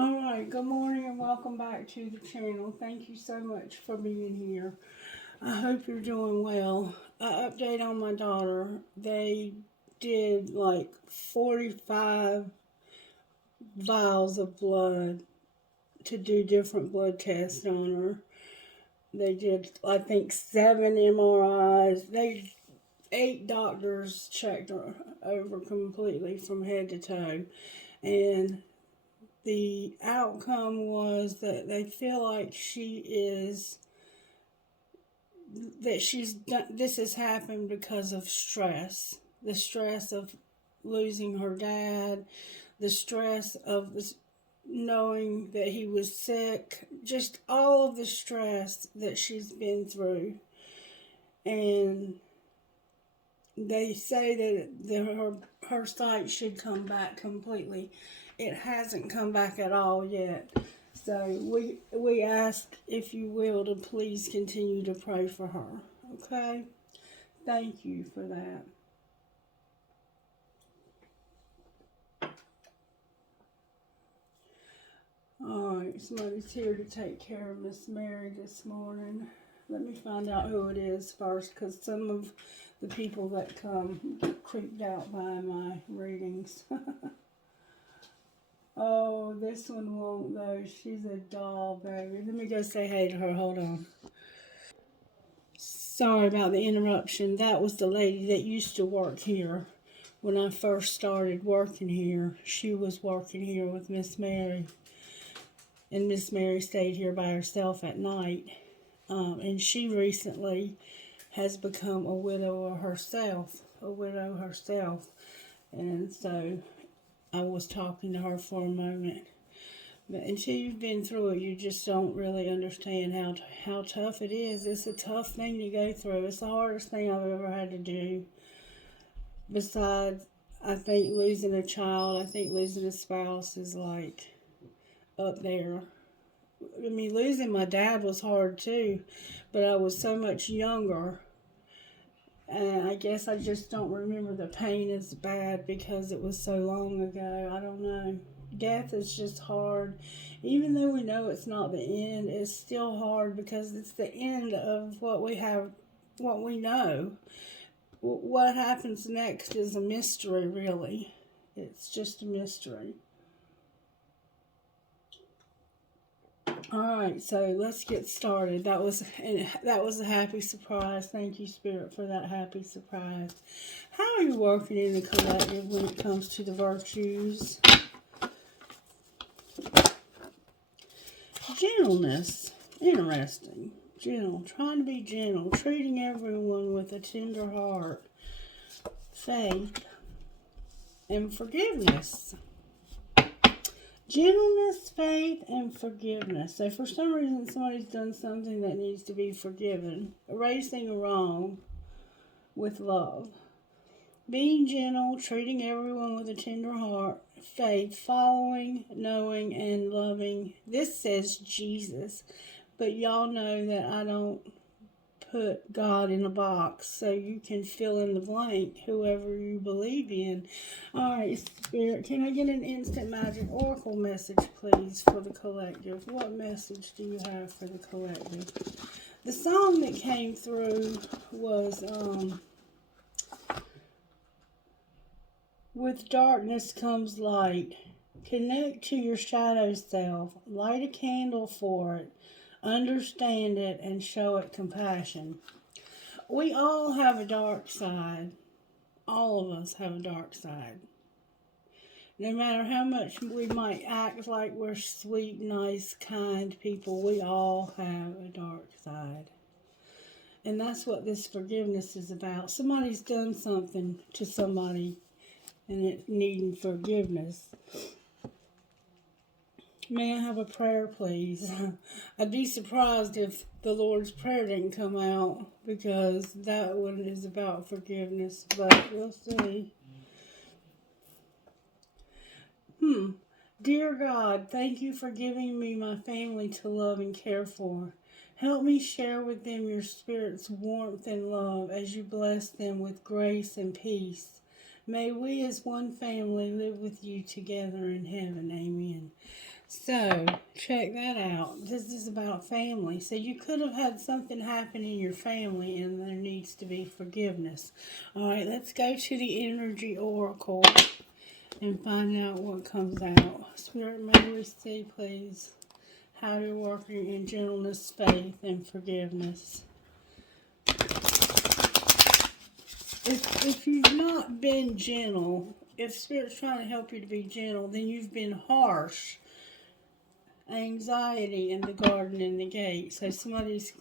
Alright, good morning and welcome back to the channel. Thank you so much for being here. I hope you're doing well. An update on my daughter. They did like 45 vials of blood to do different blood tests on her. They did, I think, 7 MRIs. 8 doctors checked her over completely from head to toe. And the outcome was that they feel like she's done, this has happened because of stress. The stress of losing her dad, the stress of knowing that he was sick, just all of the stress that she's been through. And they say that her sight should come back completely. It hasn't come back at all yet. So we ask, if you will, to please continue to pray for her. Okay? Thank you for that. Alright, somebody's here to take care of Miss Mary this morning. Let me find out who it is first, because some of the people that come get creeped out by my readings. Oh, this one won't though. She's a doll, baby. Let me go say hey to her. Hold on. Sorry about the interruption. That was the lady that used to work here when I first started working here. She was working here with Miss Mary. And Miss Mary stayed here by herself at night. And she recently has become a widow herself. And so I was talking to her for a moment. But until you've been through it, you just don't really understand how tough it is. It's a tough thing to go through. It's the hardest thing I've ever had to do. Besides, I think losing a child, I think losing a spouse is like up there. I mean, losing my dad was hard too, but I was so much younger. And I guess I just don't remember the pain as bad because it was so long ago. I don't know. Death is just hard. Even though we know it's not the end, it's still hard because it's the end of what we have, what we know. What happens next is a mystery, really. It's just a mystery. Alright, so let's get started. That was a happy surprise. Thank you, Spirit, for that happy surprise. How are you working in the collective when it comes to the virtues? Gentleness. Interesting. Gentle. Trying to be gentle. Treating everyone with a tender heart. Faith. And forgiveness. Gentleness, faith, and forgiveness. So for some reason, somebody's done something that needs to be forgiven. Erasing a wrong with love. Being gentle, treating everyone with a tender heart. Faith, following, knowing, and loving. This says Jesus, but y'all know that I don't put God in a box, so you can fill in the blank, whoever you believe in. Alright, Spirit, can I get an instant magic oracle message, please, for the collective? What message do you have for the collective? The song that came through was, with darkness comes light. Connect to your shadow self. Light a candle for it. Understand it and show it compassion. We all have a dark side. All of us have a dark side. No matter how much we might act like we're sweet, nice, kind people, we all have a dark side. And that's what this forgiveness is about. Somebody's done something to somebody and it needing forgiveness. May I have a prayer, please? I'd be surprised if the Lord's Prayer didn't come out, because that one is about forgiveness, but we'll see. Dear God, thank you for giving me my family to love and care for. Help me share with them your Spirit's warmth and love as you bless them with grace and peace. May we as one family live with you together in heaven. Amen. So, check that out. This is about family. So, you could have had something happen in your family and there needs to be forgiveness. Alright, let's go to the energy oracle and find out what comes out. Spirit, may we see, please, how you're working in gentleness, faith, and forgiveness. If you've not been gentle, if Spirit's trying to help you to be gentle, then you've been harsh. Anxiety in the garden and the gate. So somebody's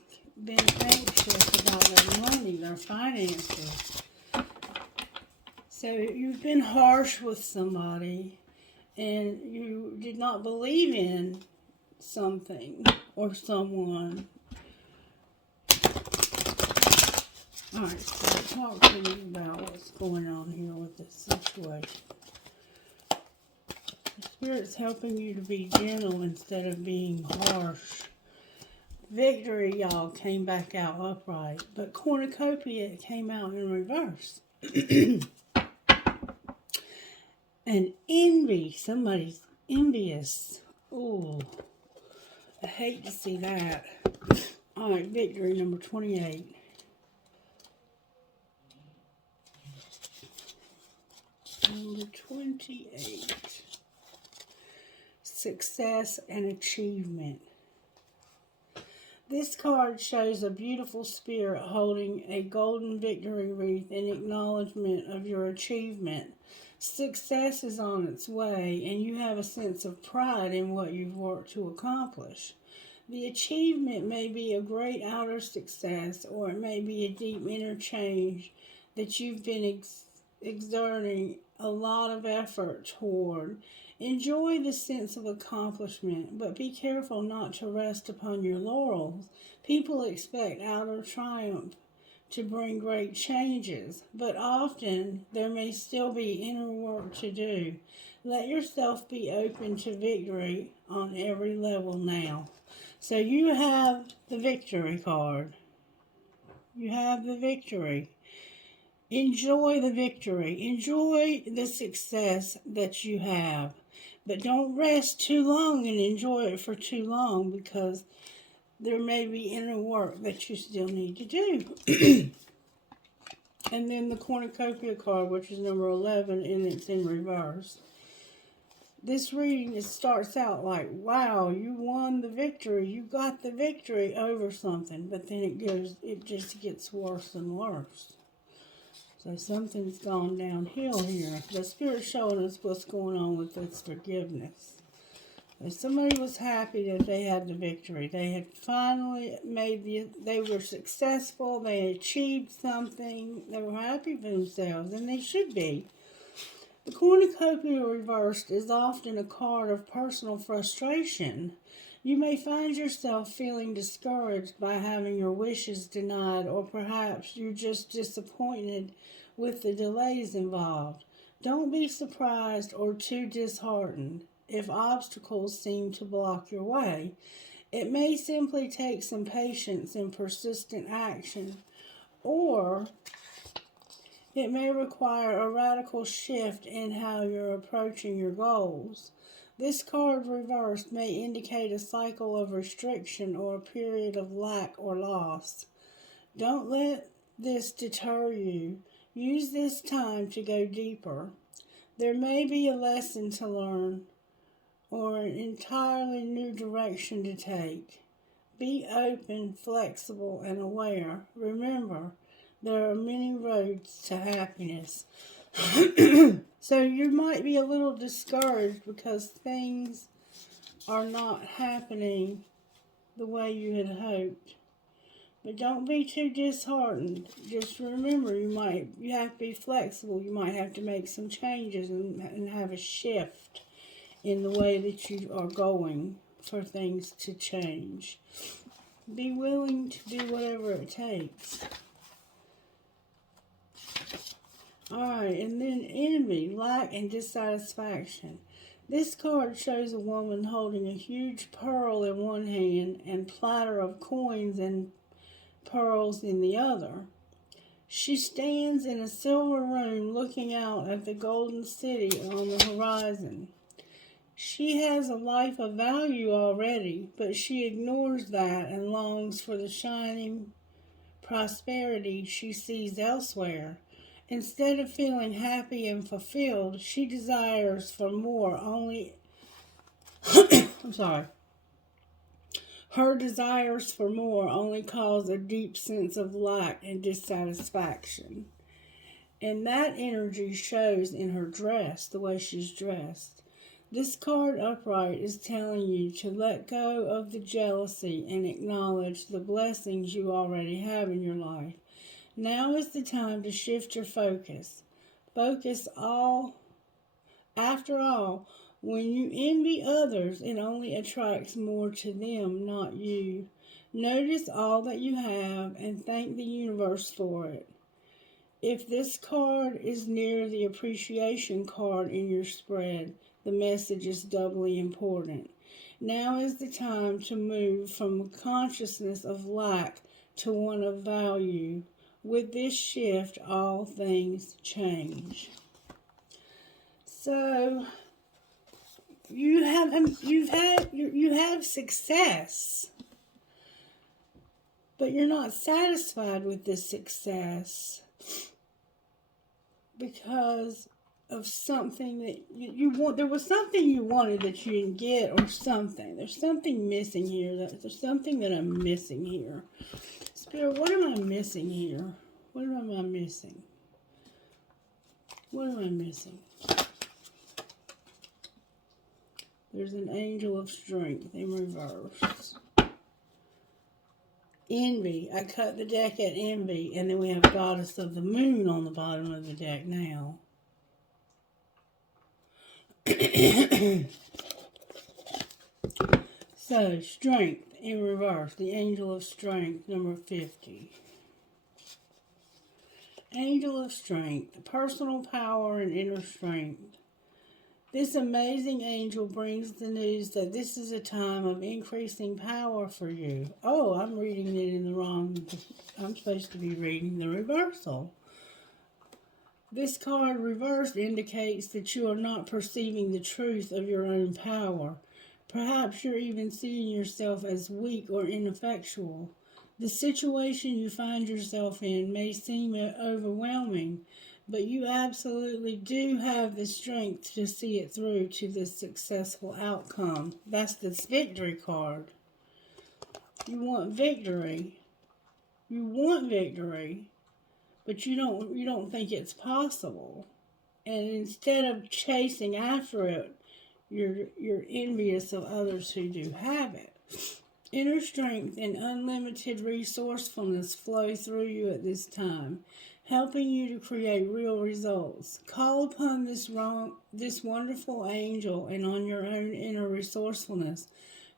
been anxious about their money, their finances. So you've been harsh with somebody and you did not believe in something or someone. Alright, so talk to me about what's going on here with this situation. Spirit's helping you to be gentle instead of being harsh. Victory, y'all, came back out upright. But cornucopia came out in reverse. And envy, somebody's envious. Ooh, I hate to see that. Alright, victory number 28. Number 28. Success and achievement. This card shows a beautiful spirit holding a golden victory wreath in acknowledgement of your achievement. Success is on its way, and you have a sense of pride in what you've worked to accomplish. The achievement may be a great outer success, or it may be a deep inner change that you've been exerting a lot of effort toward. Enjoy the sense of accomplishment, but be careful not to rest upon your laurels. People expect outer triumph to bring great changes, but often there may still be inner work to do. Let yourself be open to victory on every level now. So you have the victory card. You have the victory. Enjoy the victory. Enjoy the success that you have. But don't rest too long and enjoy it for too long, because there may be inner work that you still need to do. And then the cornucopia card, which is number 11, and it's in reverse. This reading, it starts out like, wow, you won the victory. You got the victory over something. But then it just gets worse and worse. So something's gone downhill here. The Spirit's showing us what's going on with this forgiveness. If somebody was happy that they had the victory. They had finally they were successful. They achieved something. They were happy for themselves, and they should be. The cornucopia reversed is often a card of personal frustration. You may find yourself feeling discouraged by having your wishes denied, or perhaps you're just disappointed with the delays involved. Don't be surprised or too disheartened if obstacles seem to block your way. It may simply take some patience and persistent action, or it may require a radical shift in how you're approaching your goals. This card reversed may indicate a cycle of restriction or a period of lack or loss. Don't let this deter you. Use this time to go deeper. There may be a lesson to learn or an entirely new direction to take. Be open, flexible, and aware. Remember, there are many roads to happiness. So you might be a little discouraged because things are not happening the way you had hoped. But don't be too disheartened. Just remember, you have to be flexible. You might have to make some changes and have a shift in the way that you are going for things to change. Be willing to do whatever it takes. Alright, and then envy, lack, and dissatisfaction. This card shows a woman holding a huge pearl in one hand and platter of coins and pearls in the other. She stands in a silver room looking out at the golden city on the horizon. She has a life of value already, but she ignores that and longs for the shining prosperity she sees elsewhere. Instead of feeling happy and fulfilled, she desires for more only I'm sorry. Her desires for more only cause a deep sense of lack and dissatisfaction. And that energy shows in her dress, the way she's dressed. This card upright is telling you to let go of the jealousy and acknowledge the blessings you already have in your life. Now is the time to shift your focus. After all, when you envy others, it only attracts more to them, not you. Notice all that you have and thank the universe for it. If this card is near the appreciation card in your spread, the message is doubly important. Now is the time to move from a consciousness of lack to one of value. With this shift, all things change. So you have success, but you're not satisfied with this success because of something that you want. There was something you wanted that you didn't get, or something. There's something missing here. There's something that I'm missing here. Spirit, what am I missing here? What am I missing? What am I missing? There's an angel of strength in reverse. Envy. I cut the deck at envy, and then we have goddess of the moon on the bottom of the deck now. So, strength in reverse. The angel of strength, number 50. Angel of strength. Personal power and inner strength. This amazing angel brings the news that this is a time of increasing power for you. Oh, I'm reading it in the wrong. I'm supposed to be reading the reversal. This card reversed indicates that you are not perceiving the truth of your own power. Perhaps you're even seeing yourself as weak or ineffectual. The situation you find yourself in may seem overwhelming, but you absolutely do have the strength to see it through to the successful outcome. That's this victory card. You want victory. You want victory, but you don't think it's possible. And instead of chasing after it, you're envious of others who do have it. Inner strength and unlimited resourcefulness flow through you at this time, helping you to create real results. Call upon this wonderful angel and on your own inner resourcefulness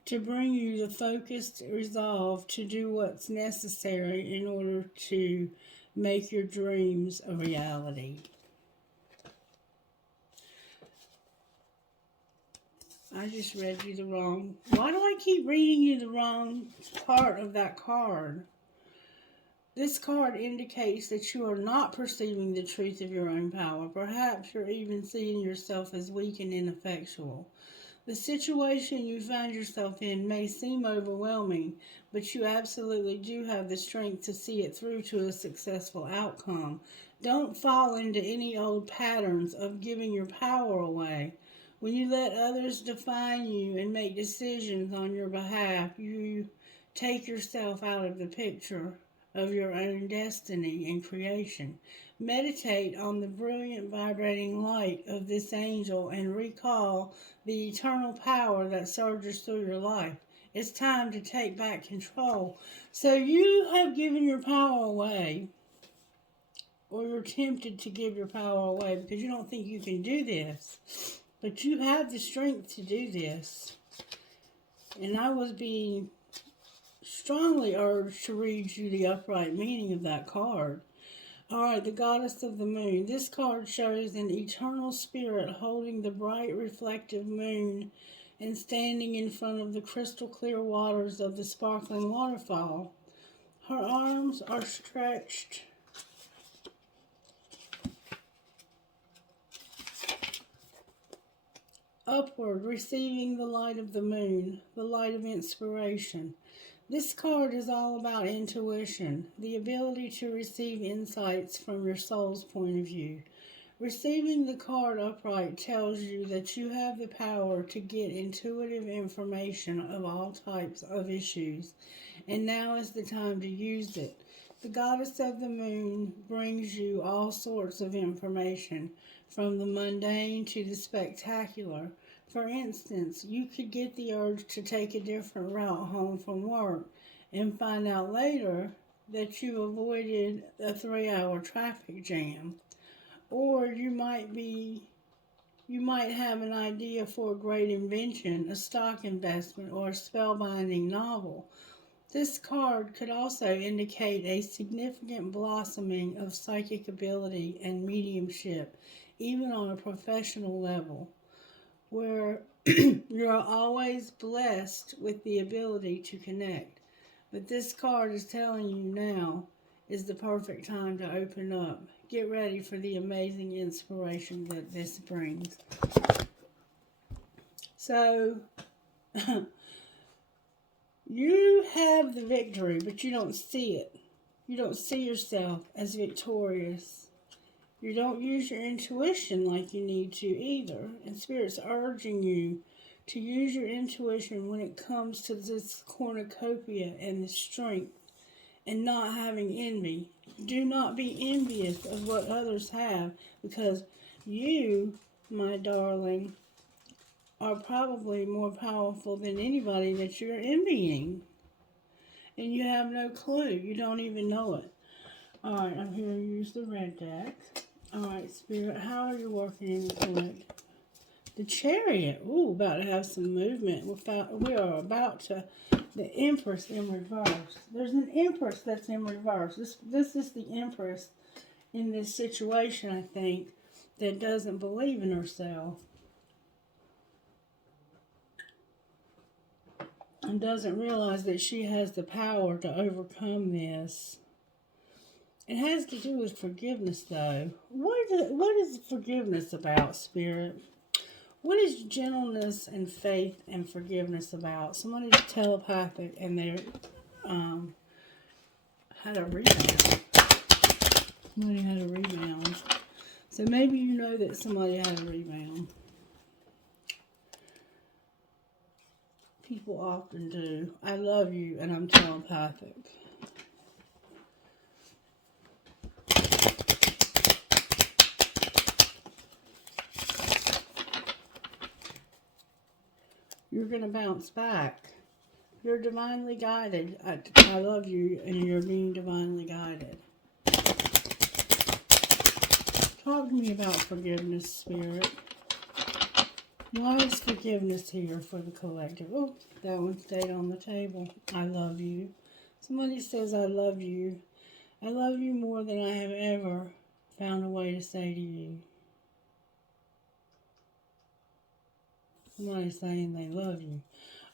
to bring you the focused resolve to do what's necessary in order to make your dreams a reality. I just read you the wrong. Why do I keep reading you the wrong part of that card? This card indicates that you are not perceiving the truth of your own power. Perhaps you're even seeing yourself as weak and ineffectual. The situation you find yourself in may seem overwhelming, but you absolutely do have the strength to see it through to a successful outcome. Don't fall into any old patterns of giving your power away. When you let others define you and make decisions on your behalf, you take yourself out of the picture of your own destiny and creation. Meditate on the brilliant vibrating light of this angel and recall the eternal power that surges through your life. It's time to take back control. So you have given your power away, or you're tempted to give your power away because you don't think you can do this. But you have the strength to do this. And I was being strongly urged to read you the upright meaning of that card. Alright, the goddess of the moon. This card shows an eternal spirit holding the bright reflective moon and standing in front of the crystal clear waters of the sparkling waterfall. Her arms are stretched Upward, receiving the light of the moon, the light of inspiration. This card is all about intuition, the ability to receive insights from your soul's point of view. Receiving the card upright tells you that you have the power to get intuitive information of all types of issues, and now is the time to use it. The goddess of the moon brings you all sorts of information, from the mundane to the spectacular. For instance, you could get the urge to take a different route home from work and find out later that you avoided a 3-hour traffic jam. Or you might have an idea for a great invention, a stock investment, or a spellbinding novel. This card could also indicate a significant blossoming of psychic ability and mediumship, even on a professional level, where you're always blessed with the ability to connect. But this card is telling you now is the perfect time to open up. Get ready for the amazing inspiration that this brings. So, you have the victory, but you don't see it. You don't see yourself as victorious. You don't use your intuition like you need to either. And Spirit's urging you to use your intuition when it comes to this cornucopia and the strength and not having envy. Do not be envious of what others have, because you, my darling, are probably more powerful than anybody that you're envying. And you have no clue. You don't even know it. Alright, I'm here to use the red deck. Alright, Spirit, how are you working in the collect? The Chariot. Ooh, about to have some movement. We are about to... The Empress in reverse. There's an Empress that's in reverse. This is the Empress in this situation, I think, that doesn't believe in herself. And doesn't realize that she has the power to overcome this. It has to do with forgiveness, though. What is forgiveness about, Spirit? What is gentleness and faith and forgiveness about? Somebody's telepathic and they had a rebound. Somebody had a rebound. So maybe you know that somebody had a rebound. People often do. I love you and I'm telepathic. You're going to bounce back. You're divinely guided. I love you and you're being divinely guided. Talk to me about forgiveness, Spirit. Why is forgiveness here for the collective? Oh, that one stayed on the table. I love you. Somebody says, I love you. I love you more than I have ever found a way to say to you. Somebody's saying they love you.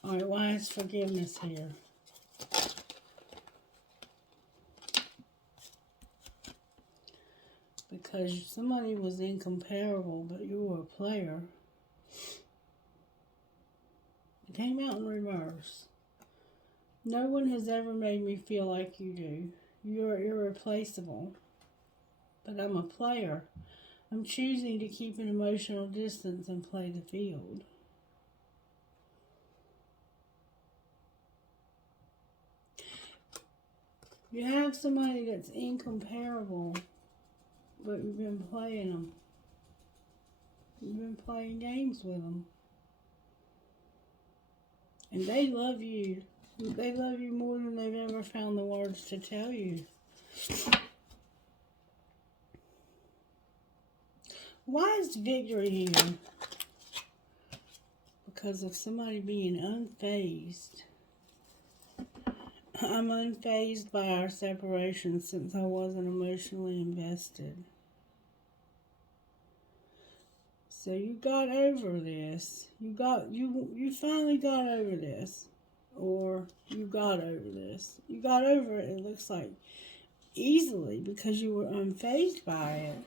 Alright, why is forgiveness here? Because somebody was incomparable, but you were a player. It came out in reverse. No one has ever made me feel like you do. You're irreplaceable. But I'm a player. I'm choosing to keep an emotional distance and play the field. You have somebody that's incomparable, but you've been playing them. You've been playing games with them. And they love you. They love you more than they've ever found the words to tell you. Why is victory here? Because of somebody being unfazed. I'm unfazed by our separation since I wasn't emotionally invested. So you got over this. You finally got over this. Or you got over this. You got over it, it looks like, easily because you were unfazed by it.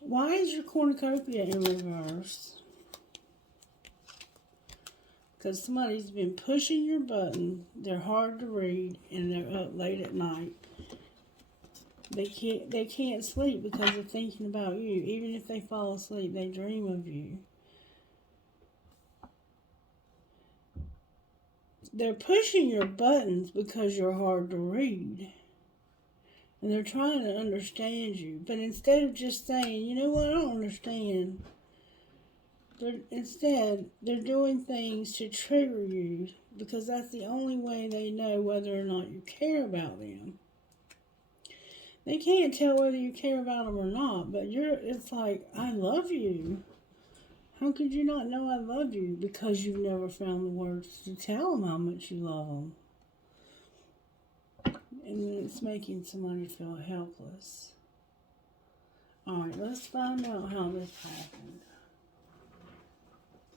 Why is your cornucopia in reverse? Because somebody's been pushing your button. They're hard to read, and they're up late at night. They can't sleep because they're thinking about you. Even if they fall asleep, they dream of you. They're pushing your buttons because you're hard to read. And they're trying to understand you. But instead of just saying, you know what, I don't understand. They're doing things to trigger you because that's the only way they know whether or not you care about them. They can't tell whether you care about them or not, but it's like, I love you. How could you not know I love you? Because you've never found the words to tell them how much you love them. And then it's making somebody feel helpless. Alright, let's find out how this happened.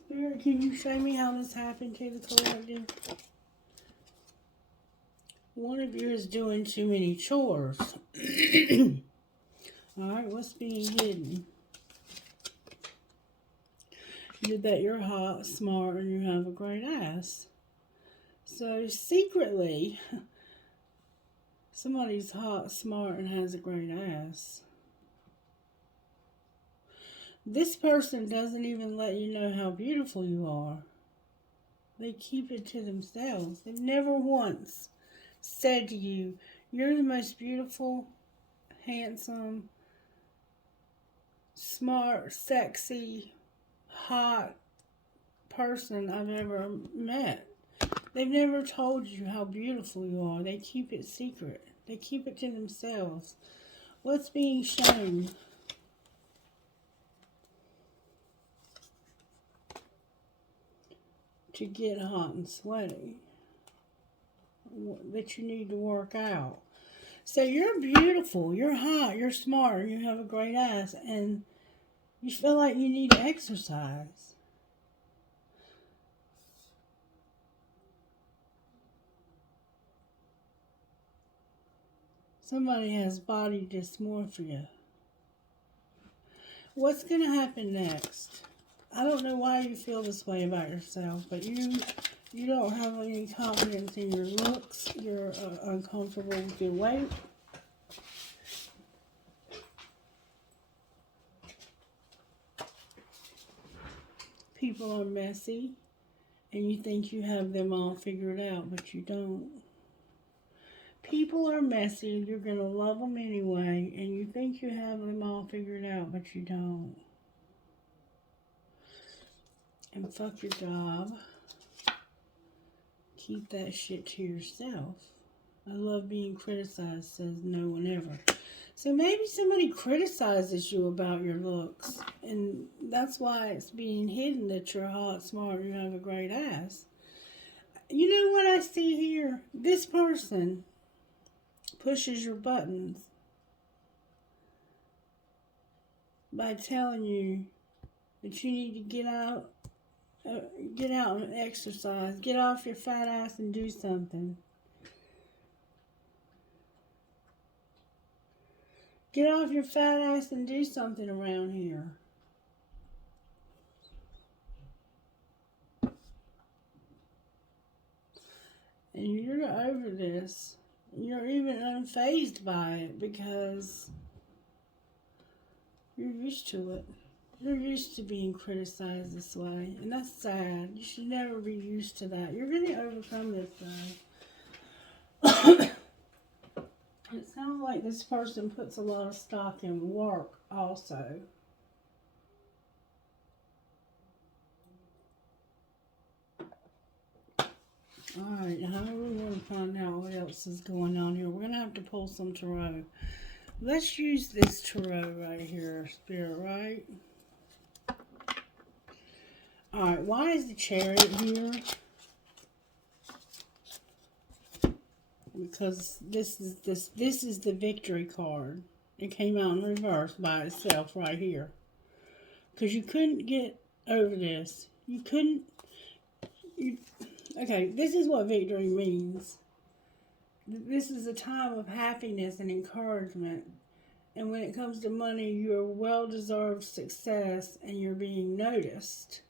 Spirit, can you show me how this happened to the collective? One of you is doing too many chores. Alright, what's being hidden? That you're hot, smart, and you have a great ass. So secretly, somebody's hot, smart, and has a great ass. This person doesn't even let you know how beautiful you are. They keep it to themselves. They've never once said to you, you're the most beautiful, handsome, smart, sexy, hot person I've ever met. They've never told you how beautiful you are. They keep it secret. They keep it to themselves. What's being shown? To get hot and sweaty. That you need to work out. So you're beautiful, you're hot, you're smart, you have a great ass, and you feel like you need to exercise. Somebody has body dysmorphia. What's going to happen next? I don't know why you feel this way about yourself, but you don't have any confidence in your looks. You're uncomfortable with your weight. People are messy, and you think you have them all figured out, but you don't. People are messy, you're going to love them anyway, and you think you have them all figured out, but you don't. And fuck your job. Keep that shit to yourself. I love being criticized, says no one ever. So maybe somebody criticizes you about your looks, and that's why it's being hidden that you're hot, smart, you have a great ass. You know what I see here? This person pushes your buttons by telling you that you need to get out and exercise. Get off your fat ass and do something. Get off your fat ass and do something around here. And you're over this. You're even unfazed by it because you're used to it. You're used to being criticized this way. And that's sad. You should never be used to that. You're going to overcome this though. It sounds like this person puts a lot of stock in work also. Alright, how do we want to find out what else is going on here? We're going to have to pull some tarot. Let's use this tarot right here, Spirit, right? Alright, why is the Chariot here? Because this is the Victory card. It came out in reverse by itself right here. Because you couldn't get over this. Okay, this is what victory means. This is a time of happiness and encouragement. And when it comes to money, you're well-deserved success and you're being noticed.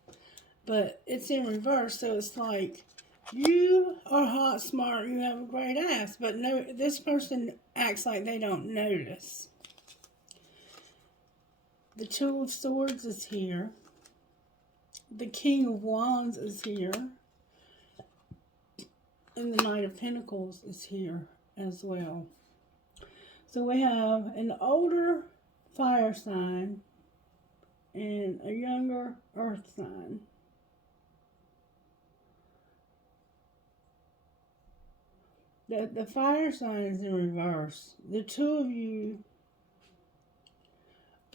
But it's in reverse, so it's like, you are hot, smart, you have a great ass. But no, this person acts like they don't notice. The Two of Swords is here. The King of Wands is here. And the Knight of Pentacles is here as well. So we have an older fire sign and a younger earth sign. The fire sign is in reverse. The two of you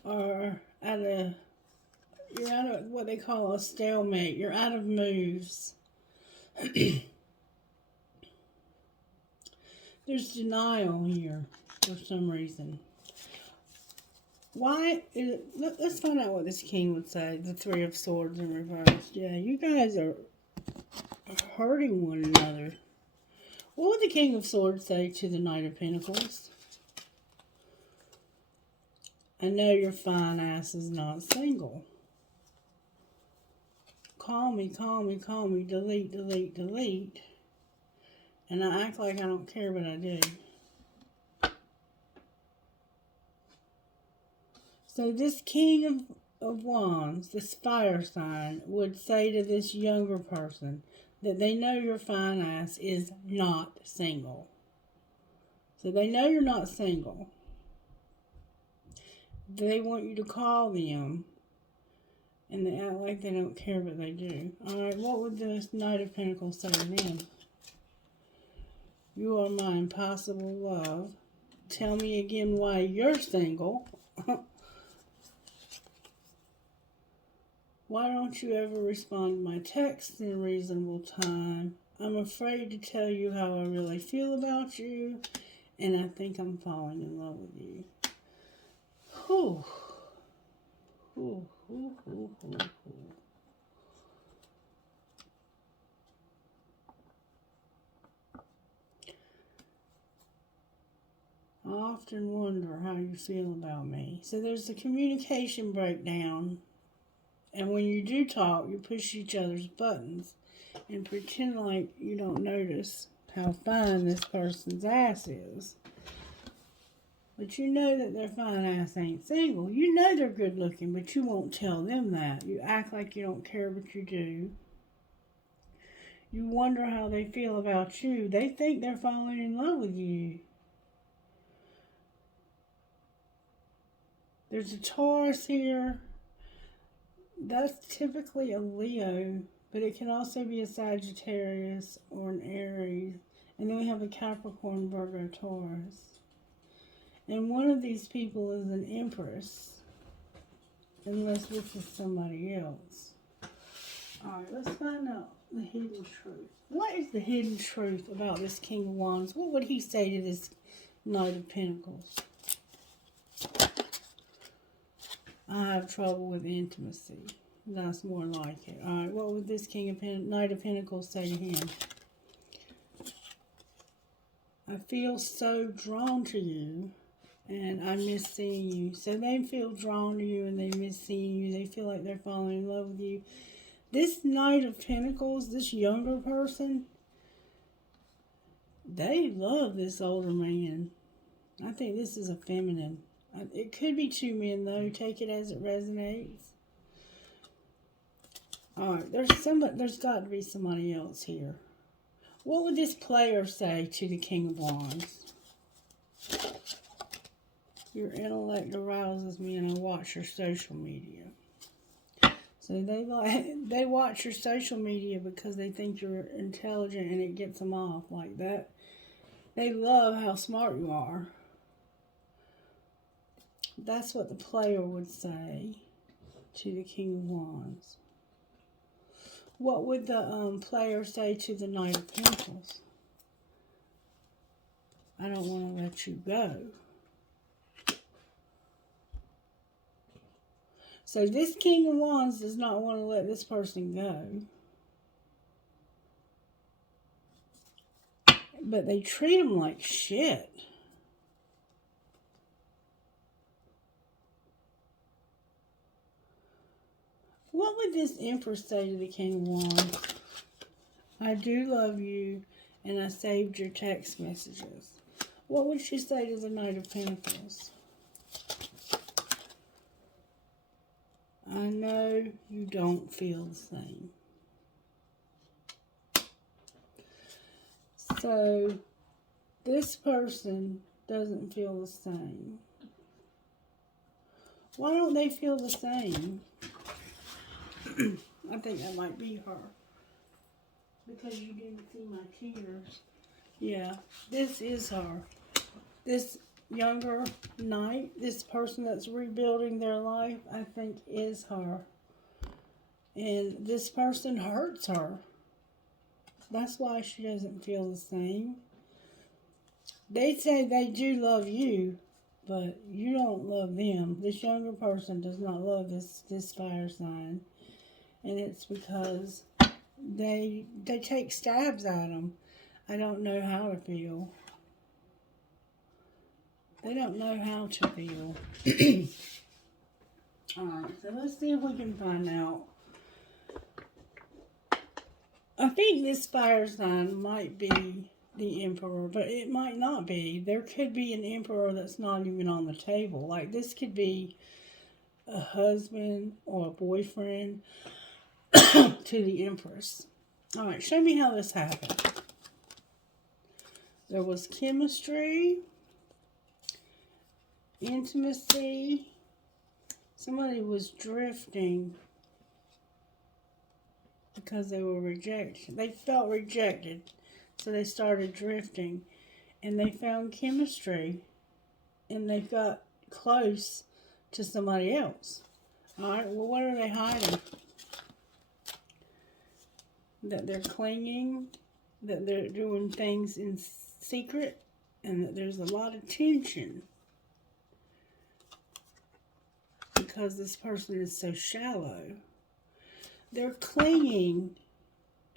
are you're out of what they call a stalemate. You're out of moves. There's denial here for some reason. Let's find out what this king would say. The Three of Swords in reverse. Yeah, you guys are hurting one another. What would the King of Swords say to the Knight of Pentacles? I know your fine ass is not single. Call me, call me, call me. Delete, delete, delete. And I act like I don't care, but I do. So this King of Wands, this fire sign, would say to this younger person that they know your fine ass is not single. So they know you're not single. They want you to call them. And they act like they don't care, but they do. Alright, what would this Knight of Pentacles say to them? You are my impossible love. Tell me again why you're single. Why don't you ever respond to my texts in a reasonable time? I'm afraid to tell you how I really feel about you, and I think I'm falling in love with you. Whew. Whew, whew, whew, whew, whew. I often wonder how you feel about me. So there's a communication breakdown. And when you do talk, you push each other's buttons and pretend like you don't notice how fine this person's ass is. But you know that their fine ass ain't single. You know they're good looking, but you won't tell them that. You act like you don't care, but you do. You wonder how they feel about you. They think they're falling in love with you. There's a Taurus here. That's typically a Leo, but it can also be a Sagittarius or an Aries. And then we have a Capricorn, Virgo, Taurus. And one of these people is an Empress, unless this is somebody else. Alright, let's find out the hidden truth. What is the hidden truth about this King of Wands? What would he say to this Knight of Pentacles? I have trouble with intimacy. That's more like it. Alright, what would this Knight of Pentacles say to him? I feel so drawn to you, and I miss seeing you. So they feel drawn to you, and they miss seeing you. They feel like they're falling in love with you. This Knight of Pentacles, this younger person, they love this older man. I think this is a feminine. It could be two men, though. Take it as it resonates. Alright, there's got to be somebody else here. What would this player say to the King of Wands? Your intellect arouses me, and I watch your social media. So they watch your social media because they think you're intelligent, and it gets them off like that. They love how smart you are. That's what the player would say to the King of Wands. What would the player say to the Knight of Pentacles? I don't want to let you go. So this King of Wands does not want to let this person go. But they treat him like shit. what would this Empress say to the King of Wands? I do love you, and I saved your text messages. What would she say to the Knight of Pentacles? I know you don't feel the same. So, this person doesn't feel the same. Why don't they feel the same? I think that might be her. Because you didn't see my tears. Yeah, this is her. This younger knight, this person that's rebuilding their life, I think is her. And this person hurts her. That's why she doesn't feel the same. They say they do love you, but you don't love them. This younger person does not love this fire sign. And it's because they take stabs at them. I don't know how to feel. They don't know how to feel. Alright, so let's see if we can find out. I think this fire sign might be the Emperor, but it might not be. There could be an Emperor that's not even on the table. Like, this could be a husband or a boyfriend to the Empress. Alright, show me how this happened. There was chemistry, intimacy. Somebody was drifting because they were rejected. They felt rejected, so they started drifting. And they found chemistry, and they got close to somebody else. Alright, well, what are they hiding? That they're clinging, that they're doing things in secret, and that there's a lot of tension. Because this person is so shallow. They're clinging.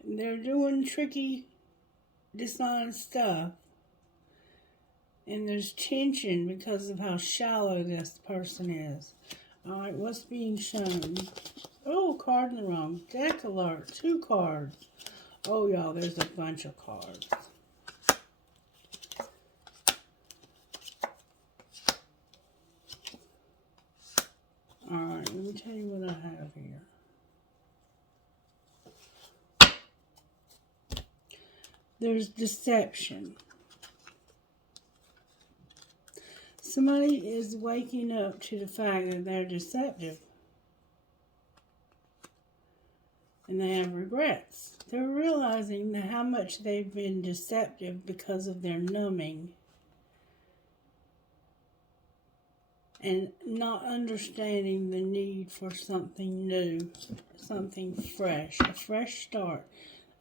They're doing tricky, dishonest stuff. And there's tension because of how shallow this person is. Alright, what's being shown? Oh, card in the wrong. Deck alert. 2 cards. Oh, y'all, there's a bunch of cards. Alright, let me tell you what I have here. There's deception. Somebody is waking up to the fact that they're deceptive. And they have regrets. They're realizing how much they've been deceptive because of their numbing. And not understanding the need for something new, something fresh, a fresh start.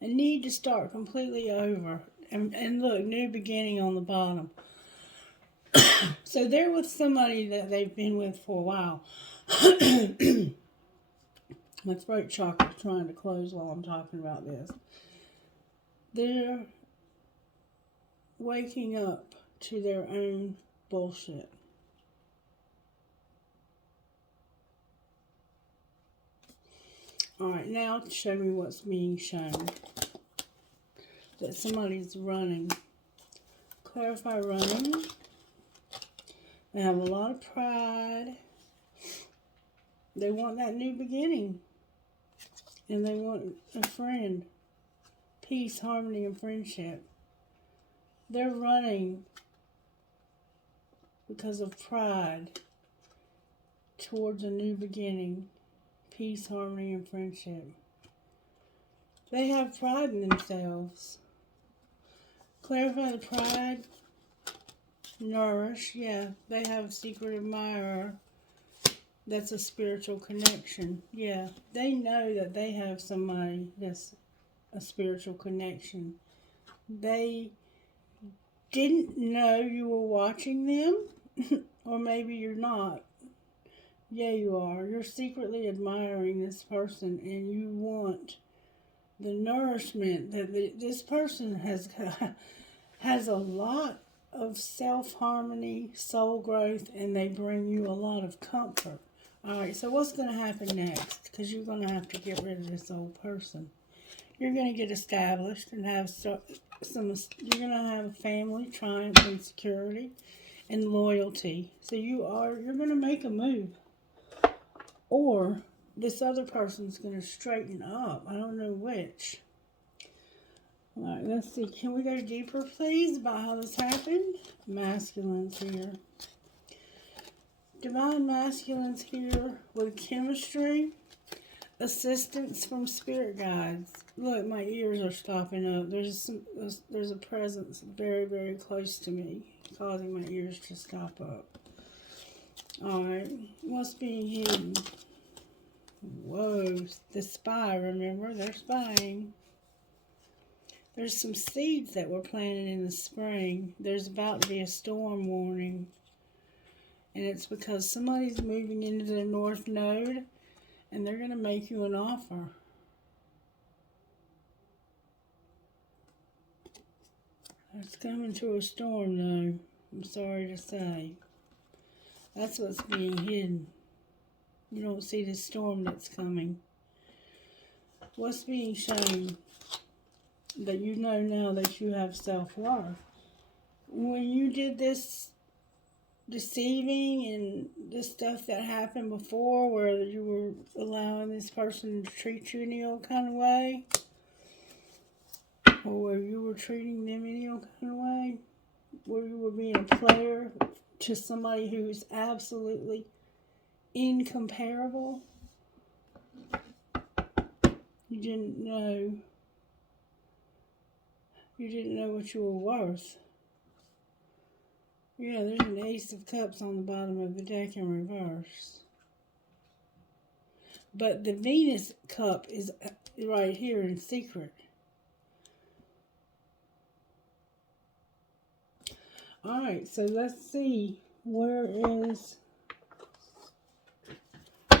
A need to start completely over. And look, new beginning on the bottom. So they're with somebody that they've been with for a while. My throat chakra is trying to close while I'm talking about this. They're waking up to their own bullshit. Alright, now show me what's being shown. That somebody's running. Clarify running. They have a lot of pride. They want that new beginning. And they want a friend. Peace, harmony, and friendship. They're running because of pride towards a new beginning. Peace, harmony, and friendship. They have pride in themselves. Clarify the pride. Nourish. Yeah, they have a secret admirer. That's a spiritual connection. Yeah, they know that they have somebody that's a spiritual connection. They didn't know you were watching them. Or maybe you're not. Yeah, you are. You're secretly admiring this person, and you want the nourishment that this person has a lot of self-harmony, soul growth, and they bring you a lot of comfort. Alright, so what's going to happen next? Because you're going to have to get rid of this old person. You're going to get established and have you're going to have a family, triumph, and security, and loyalty. So you're going to make a move. Or this other person's going to straighten up. I don't know which. Alright, let's see. Can we go deeper, please, about how this happened? Masculines here. Divine masculines here with chemistry. Assistance from spirit guides. Look, my ears are stopping up. There's a presence very, very close to me, causing my ears to stop up. Alright, what's being hidden? Whoa, the spy, remember? They're spying. There's some seeds that were planted in the spring. There's about to be a storm warning. And it's because somebody's moving into the north node and they're going to make you an offer. It's coming to a storm though, I'm sorry to say. That's what's being hidden. You don't see the storm that's coming. What's being shown? That you know now that you have self-worth. When you did this deceiving and this stuff that happened before where you were allowing this person to treat you any old kind of way, or where you were treating them any old kind of way, where you were being a player to somebody who's absolutely incomparable, you didn't know what you were worth. Yeah, there's an Ace of Cups on the bottom of the deck in reverse. But the Venus cup is right here in secret. Alright, so let's see. Where is...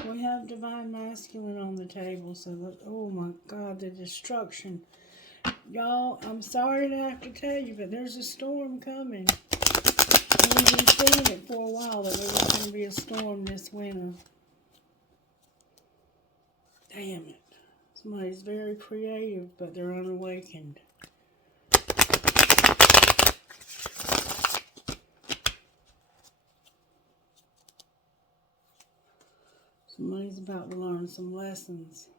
We have Divine Masculine on the table. So, oh my God, the destruction. Y'all, I'm sorry to have to tell you, but there's a storm coming. And we've been seeing it for a while that there was going to be a storm this winter. Damn it. Somebody's very creative, but they're unawakened. Somebody's about to learn some lessons.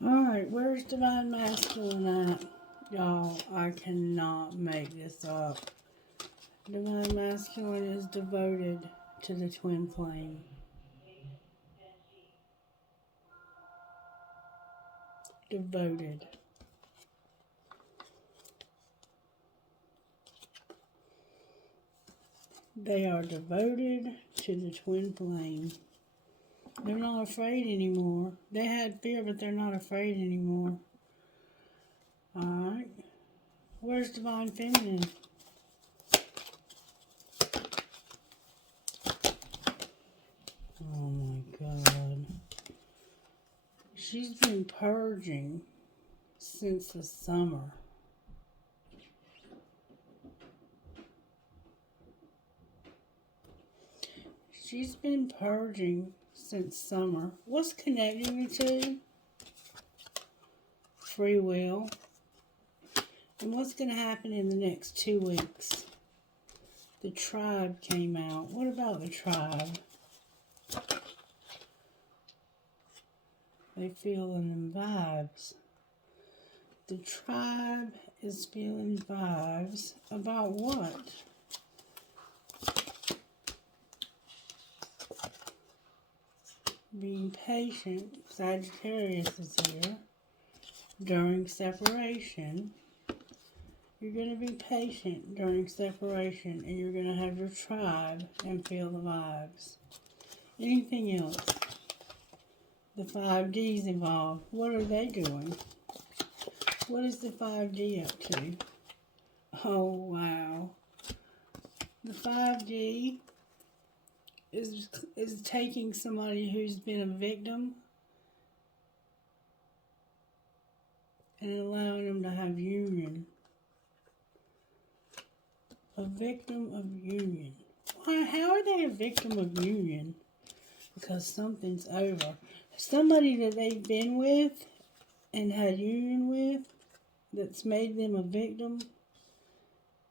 Alright, where's Divine Masculine at? Y'all, I cannot make this up. Divine Masculine is devoted to the twin flame. Devoted. They are devoted to the twin flame. They're not afraid anymore. They had fear, but they're not afraid anymore. Alright. Where's Divine Feminine? Oh my God. She's been purging since the summer. She's been purging since summer. What's connecting you two? Free will. And what's going to happen in the next 2 weeks? The tribe came out. What about the tribe? They feeling them vibes. The tribe is feeling vibes about what? Being patient. Sagittarius is here. During separation. You're going to be patient during separation. And you're going to have your tribe and feel the vibes. Anything else? The 5D's involved. What are they doing? What is the 5D up to? Oh, wow. The 5D is taking somebody who's been a victim and allowing them to have union. A victim of union. Why? How are they a victim of union? Because something's over. Somebody that they've been with and had union with that's made them a victim,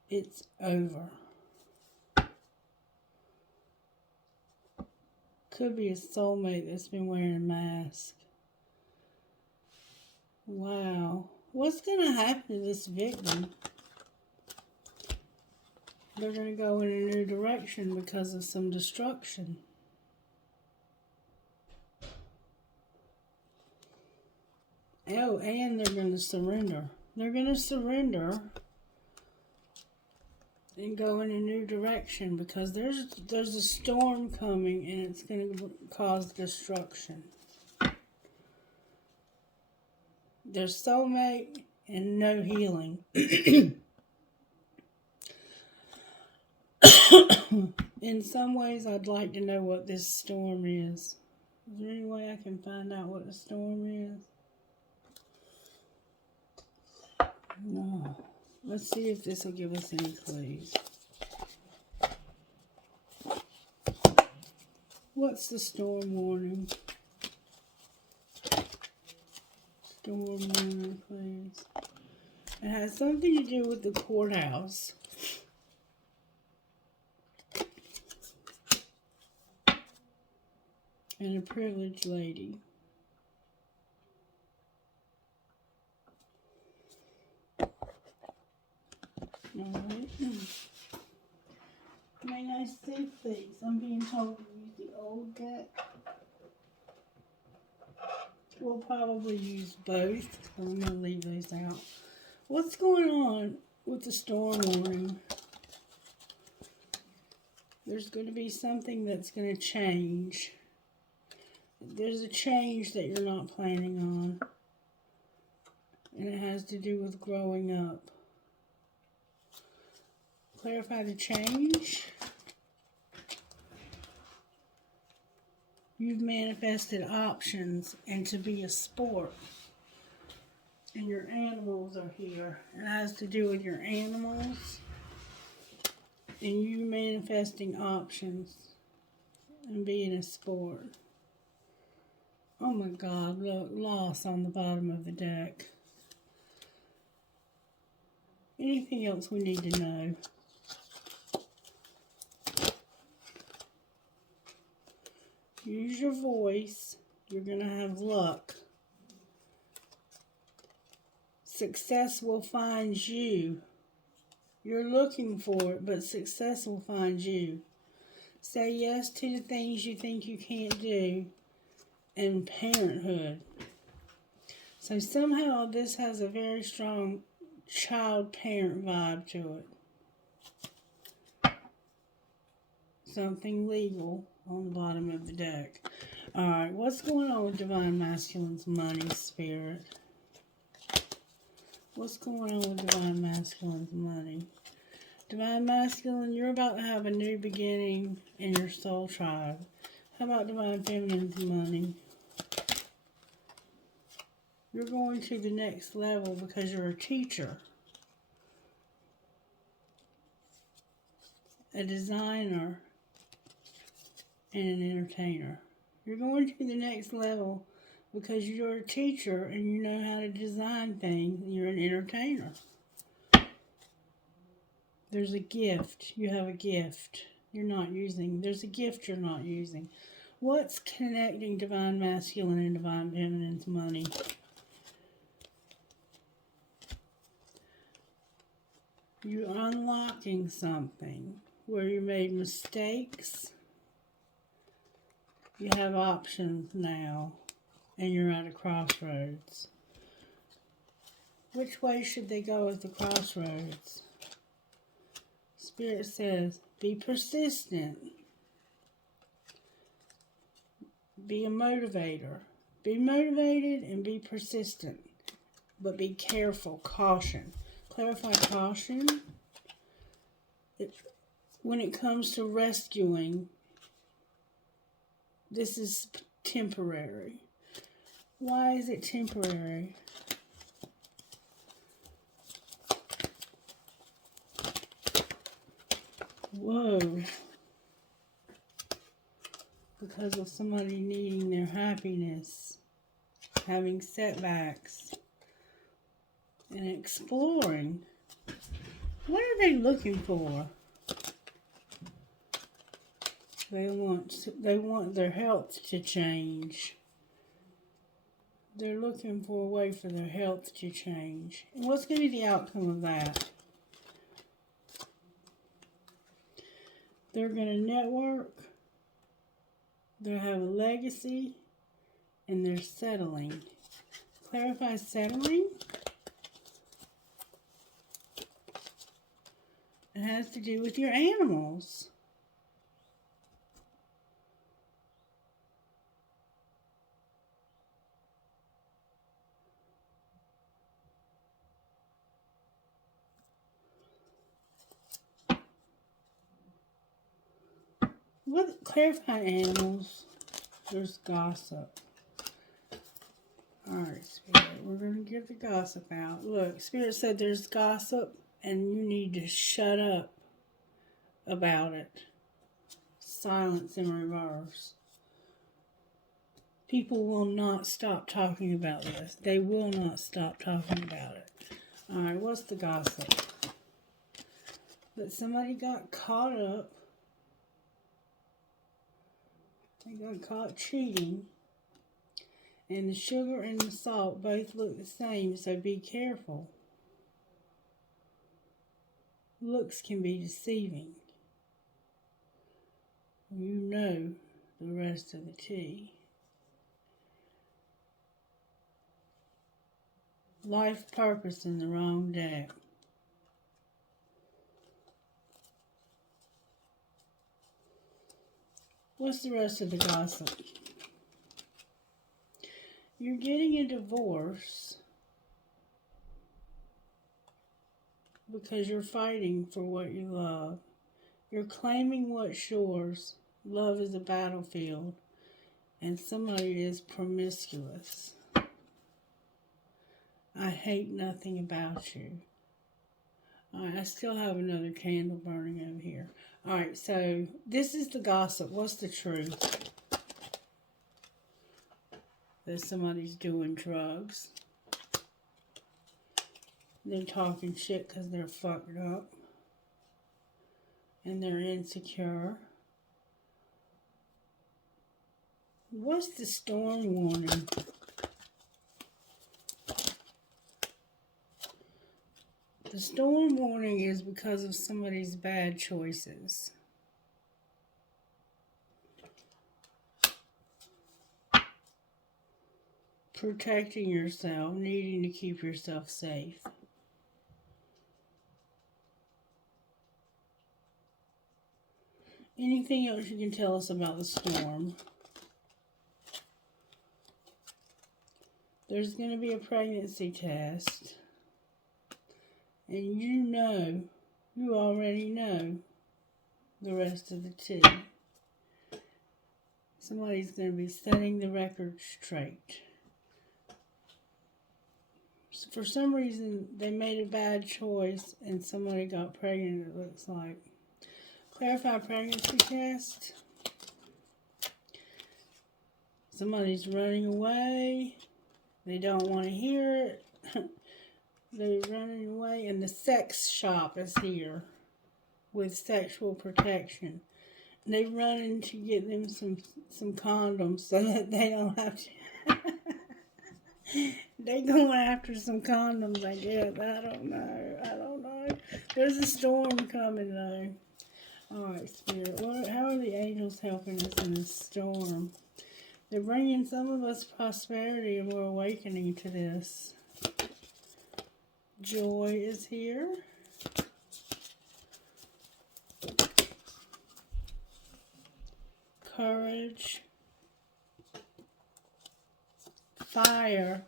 it's over. Could be a soulmate that's been wearing a mask. Wow. What's going to happen to this victim? They're going to go in a new direction because of some destruction. Oh, and they're going to surrender. They're going to surrender and go in a new direction because there's a storm coming and it's going to cause destruction. There's soulmate and no healing. In some ways, I'd like to know what this storm is. Is there any way I can find out what the storm is? No. Let's see if this will give us any clues. What's the storm warning? Storm warning, please. It has something to do with the courthouse. And a privileged lady. Alright. May I see, please? I'm being told to use the old deck. We'll probably use both. I'm going to leave those out. What's going on with the storm warning? There's going to be something that's going to change. There's a change that you're not planning on. And it has to do with growing up. Clarify the change. You've manifested options and to be a sport. And your animals are here. It has to do with your animals. And you manifesting options. And being a sport. Oh my God, look, loss on the bottom of the deck. Anything else we need to know? Use your voice. You're going to have luck. Success will find you. You're looking for it, but success will find you. Say yes to the things you think you can't do. And parenthood. So somehow this has a very strong child-parent vibe to it. Something legal on the bottom of the deck. Alright, what's going on with Divine Masculine's money spirit? What's going on with Divine Masculine's money? Divine Masculine, you're about to have a new beginning in your soul tribe. How about Divine Feminine's money? You're going to the next level because you're a teacher, a designer, and an entertainer. You're going to the next level because you're a teacher and you know how to design things and you're an entertainer. There's a gift. You have a gift you're not using. There's a gift you're not using. What's connecting Divine Masculine and Divine Feminine's money? You're unlocking something where you made mistakes. You have options now, and you're at a crossroads. Which way should they go at the crossroads? Spirit says, be persistent. Be a motivator. Be motivated and be persistent. But be careful, caution. Clarify caution. When it comes to rescuing, this is temporary. Why is it temporary? Whoa. Because of somebody needing their happiness, having setbacks, and exploring. What are they looking for? They want their health to change. They're looking for a way for their health to change. And what's going to be the outcome of that? They're going to network. They'll have a legacy. And they're settling. Clarify settling. It has to do with your animals. What clarify animals? There's gossip. Alright, Spirit, we're going to get the gossip out. Look, Spirit said there's gossip and you need to shut up about it. Silence in reverse. People will not stop talking about this. They will not stop talking about it. Alright, what's the gossip? That somebody got caught up. They got caught cheating. And the sugar and the salt both look the same, so be careful. Looks can be deceiving. You know the rest of the tea. Life purpose in the wrong deck. What's the rest of the gossip? You're getting a divorce because you're fighting for what you love. You're claiming what's yours. Love is a battlefield. And somebody is promiscuous. I hate nothing about you. Alright, I still have another candle burning over here. Alright, so this is the gossip. What's the truth? That somebody's doing drugs. They're talking shit because they're fucked up. And they're insecure. What's the storm warning? The storm warning is because of somebody's bad choices. Protecting yourself, needing to keep yourself safe. Anything else you can tell us about the storm? There's going to be a pregnancy test. And you already know the rest of the tea. Somebody's going to be setting the record straight. For some reason, they made a bad choice and somebody got pregnant, it looks like. Clarify pregnancy test. Somebody's running away. They don't want to hear it. They're running away. And the sex shop is here with sexual protection. And they run in to get them some condoms so that they don't have to. They going after some condoms, I guess. I don't know. There's a storm coming, though. Alright, Spirit. How are the angels helping us in this storm? They're bringing some of us prosperity, and we're awakening to this. Joy is here. Courage. Fire.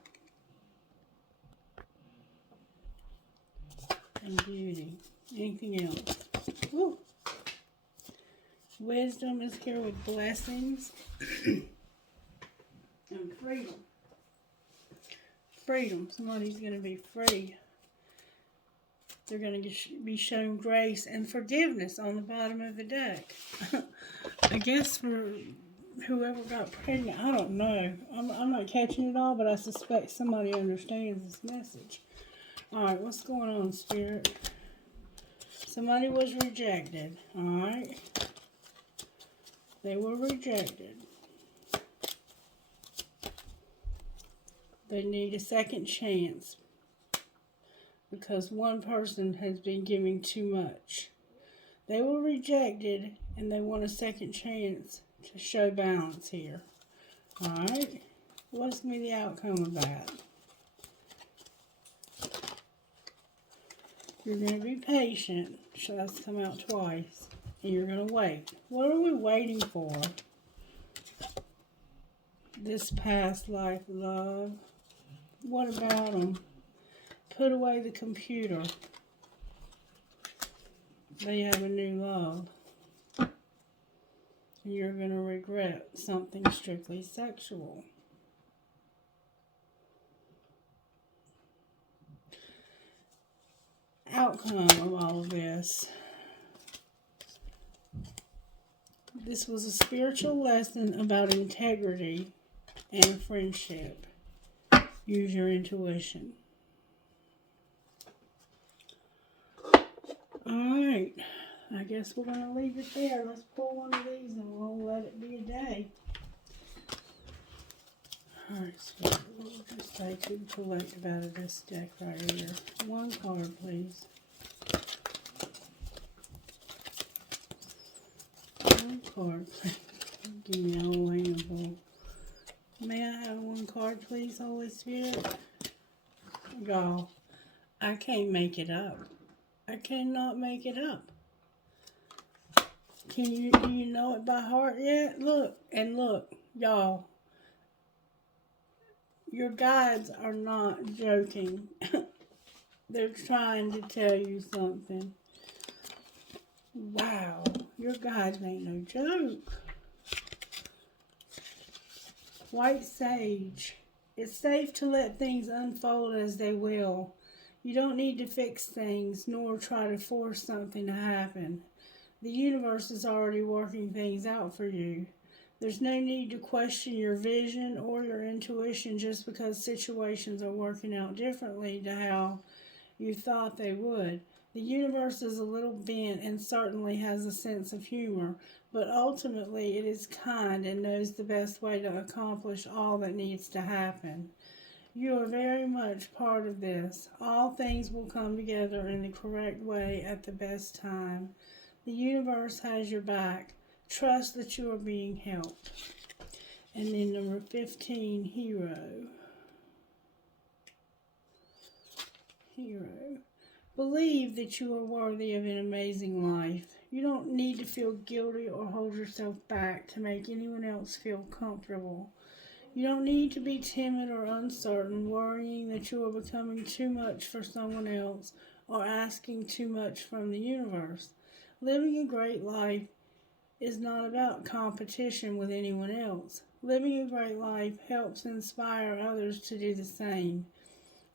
And beauty. Anything else? Woo. Wisdom is here with blessings. And freedom. Freedom. Somebody's going to be free. They're going to be shown grace and forgiveness on the bottom of the deck. I guess for whoever got pregnant, I don't know. I'm not catching it all, but I suspect somebody understands this message. Alright, what's going on, Spirit? Somebody was rejected, alright? They were rejected. They need a second chance because one person has been giving too much. They were rejected and they want a second chance to show balance here. Alright? What's going to be the outcome of that? You're going to be patient. So that's come out twice. And you're going to wait. What are we waiting for? This past life love. What about them? Put away the computer. They have a new love. You're going to regret something strictly sexual. Outcome of all of this. This was a spiritual lesson about integrity and friendship. Use your intuition. Alright. I guess we're going to leave it there. Let's pull one of these and we'll let it be a day. Alright, so we'll just take and collect out of this deck right here. One card, please. One card, please. Give me a whole handful. May I have one card, please, Holy Spirit? Y'all, I can't make it up. I cannot make it up. Do you know it by heart yet? Look, y'all. Your guides are not joking. They're trying to tell you something. Wow, your guides ain't no joke. White sage. It's safe to let things unfold as they will. You don't need to fix things nor try to force something to happen. The universe is already working things out for you. There's no need to question your vision or your intuition just because situations are working out differently to how you thought they would. The universe is a little bent and certainly has a sense of humor, but ultimately it is kind and knows the best way to accomplish all that needs to happen. You are very much part of this. All things will come together in the correct way at the best time. The universe has your back. Trust that you are being helped. And then number 15, hero. Hero. Believe that you are worthy of an amazing life. You don't need to feel guilty or hold yourself back to make anyone else feel comfortable. You don't need to be timid or uncertain, worrying that you are becoming too much for someone else or asking too much from the universe. Living a great life is not about competition with anyone else. Living a great life helps inspire others to do the same.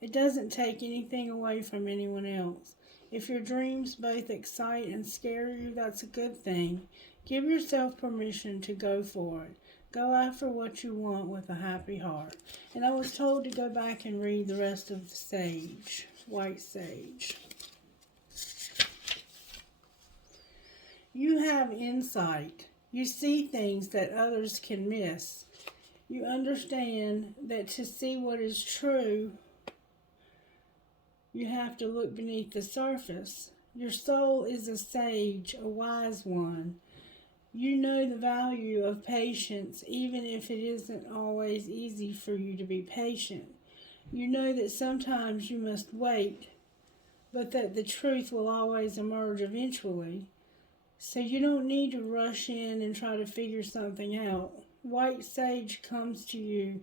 It doesn't take anything away from anyone else. If your dreams both excite and scare you, that's a good thing. Give yourself permission to go for it. Go after what you want with a happy heart. And I was told to go back and read the rest of the sage, white sage. You have insight. You see things that others can miss. You understand that to see what is true, you have to look beneath the surface. Your soul is a sage, a wise one. You know the value of patience, even if it isn't always easy for you to be patient. You know that sometimes you must wait, but that the truth will always emerge eventually. So you don't need to rush in and try to figure something out. White sage comes to you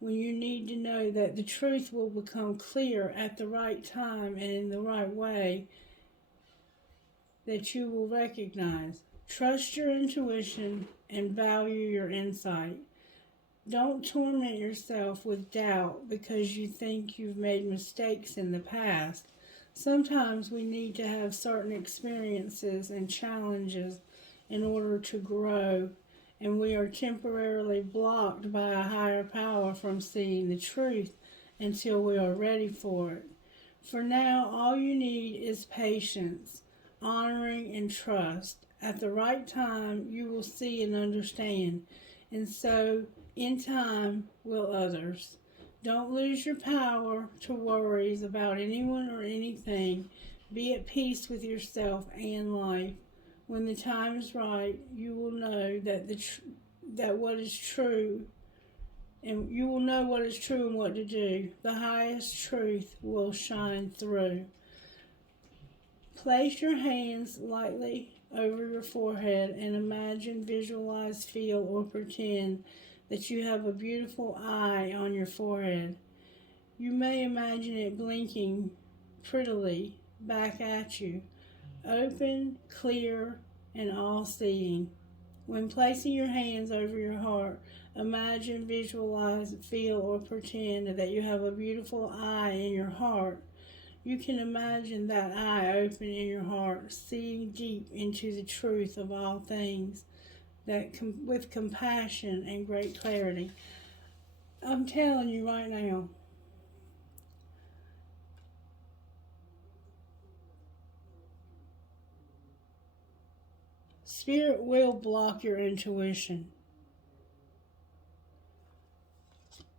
when you need to know that the truth will become clear at the right time and in the right way that you will recognize. Trust your intuition and value your insight. Don't torment yourself with doubt because you think you've made mistakes in the past. Sometimes we need to have certain experiences and challenges in order to grow, and we are temporarily blocked by a higher power from seeing the truth until we are ready for it. For now, all you need is patience, honoring, and trust. At the right time, you will see and understand, and so in time will others. Don't lose your power to worries about anyone or anything. Be at peace with yourself and life. When the time is right, you will know that what is true, and you will know what is true and what to do. The highest truth will shine through. Place your hands lightly over your forehead and imagine, visualize, feel, or pretend that you have a beautiful eye on your forehead. You may imagine it blinking prettily back at you, open, clear, and all-seeing. When placing your hands over your heart, imagine, visualize, feel, or pretend that you have a beautiful eye in your heart. You can imagine that eye open in your heart, seeing deep into the truth of all things, with compassion and great clarity. I'm telling you right now, Spirit will block your intuition.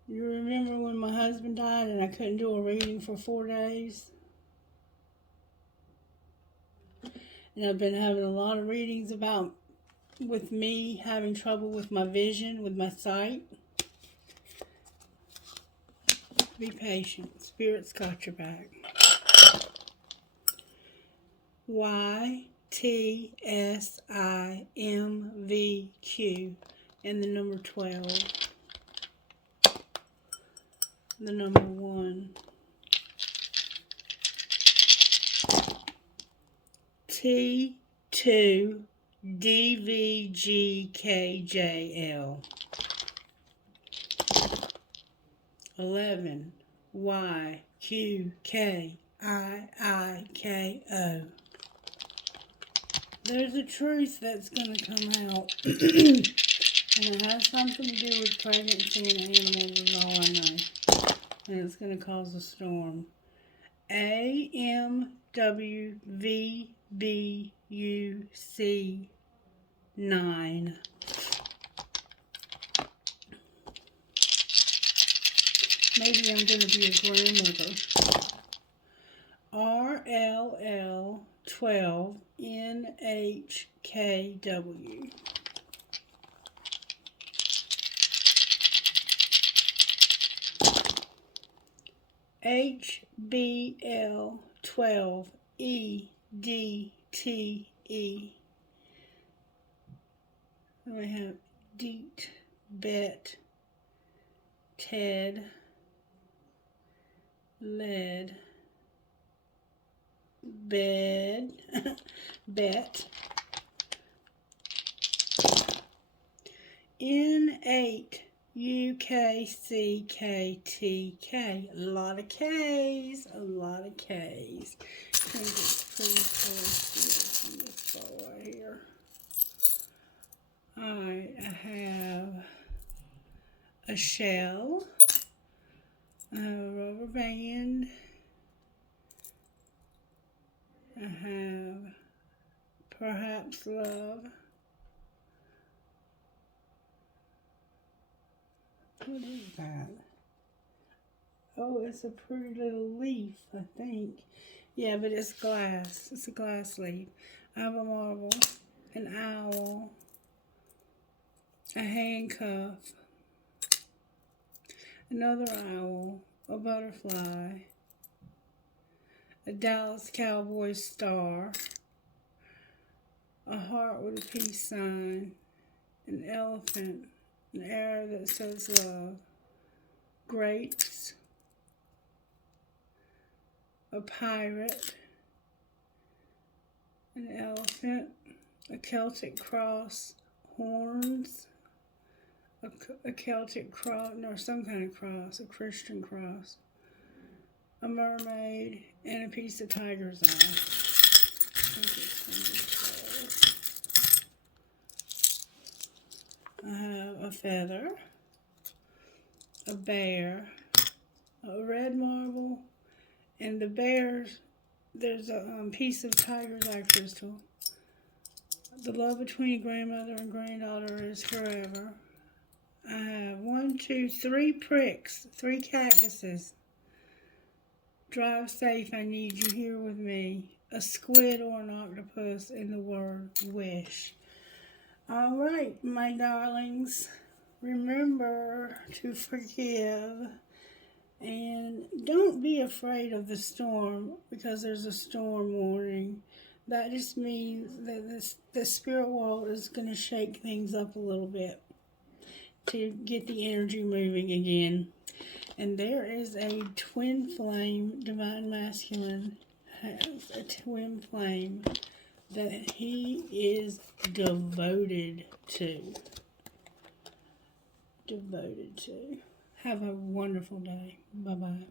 You remember when my husband died and I couldn't do a reading for 4 days? And I've been having a lot of readings with me having trouble with my vision, with my sight. Be patient. Spirit's got your back. YTSIMVQ and the number 12. The number 1. T2DVGKJL. 11. YQKIIKO. There's a truth that's going to come out. And it has something to do with pregnancy and animals is all I know. And it's going to cause a storm. AMWVBUC 9. Maybe I'm going to be a grandmother. RLL 12 NHKW. HBL 12 EDTE. Then we have Deet, Bet, Ted, Led, Bed, Bet, N8 UKCKTK. A lot of K's. A lot of K's. I think it's pretty close on this ball right here. Alright, I have a shell. I have a rubber band. I have perhaps love. What is that? Oh, it's a pretty little leaf, I think. Yeah, but it's glass. It's a glass leaf. I have a marble, an owl, a handcuff, another owl, a butterfly, a Dallas Cowboys star, a heart with a peace sign, an elephant, an arrow that says love, grapes, a pirate, an elephant, a Celtic cross, horns, a Celtic cross, no, some kind of cross, a Christian cross, a mermaid, and a piece of tiger's eye. I think it's I have a feather, a bear, a red marble, and the bears, there's a piece of tiger's eye crystal. The love between grandmother and granddaughter is forever. I have 3 pricks, 3 cactuses. Drive safe, I need you here with me. A squid or an octopus, and the word wish. All right, my darlings, remember to forgive. And don't be afraid of the storm because there's a storm warning. That just means that the spirit world is going to shake things up a little bit to get the energy moving again. And there is a twin flame, divine masculine has a twin flame that he is devoted to. Have a wonderful day. Bye-bye.